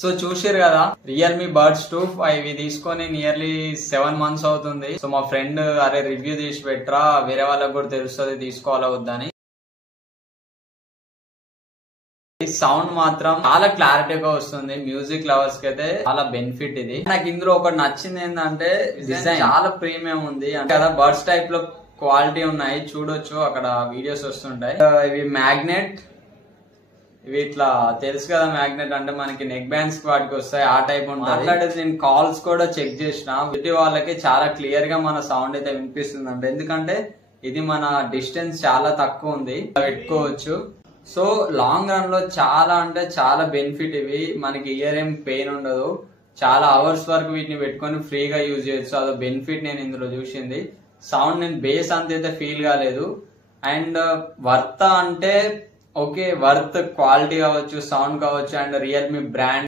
So చూసారు కదా Realme birds 2 ఇవి తీసుకొని నియర్లీ 7 months అవుతుంది. సో మా ఫ్రెండ్ అరే రివ్యూ తీసి పెట్టరా వేరే వాళ్ళకి కూడా తెలుస్తుంది తీసుకోవాలా వద్దని. సౌండ్ మాత్రం చాలా క్లారిటీగా వస్తుంది. మ్యూజిక్ లవర్స్ కి అయితే చాలా బెనిఫిట్ ఇది. నాకు ఇందులో ఒకటి నచ్చింది ఏంటంటే డిజైన్ చాలా ప్రీమియం ఉంది కదా. బర్డ్స్ టైప్ లో క్వాలిటీ ఉన్నాయి చూడొచ్చు, అక్కడ వీడియోస్ వస్తుంటాయి. ఇవి మ్యాగ్నెట్, ఇవి ఇట్లా తెలుసు కదా మ్యాగ్నెట్ అంటే మనకి నెక్ బ్యాండ్స్ కి వాటికి వస్తాయి ఆ టైప్ ఉంటుంది. నేను కాల్స్ కూడా చెక్ చేసిన వీటి వాళ్ళకి చాలా క్లియర్ గా మన సౌండ్ అయితే వినిపిస్తుంది అంటే, ఎందుకంటే ఇది మన డిస్టెన్స్ చాలా తక్కువ ఉంది పెట్టుకోవచ్చు. సో లాంగ్ రన్ లో చాలా అంటే చాలా బెనిఫిట్ ఇవి. మనకి ఇయర్ ఏం పెయిన్ ఉండదు, చాలా అవర్స్ వరకు వీటిని పెట్టుకొని ఫ్రీగా యూజ్ చేయొచ్చు. అదో బెనిఫిట్ నేను ఇందులో చూసింది. సౌండ్ నేను బేస్ అంత అయితే ఫీల్ కాలేదు. అండ్ వర్త్ అంటే ఓకే, వర్త్ క్వాలిటీ కావచ్చు, సౌండ్ కావచ్చు, అండ్ రియల్మీ బ్రాండ్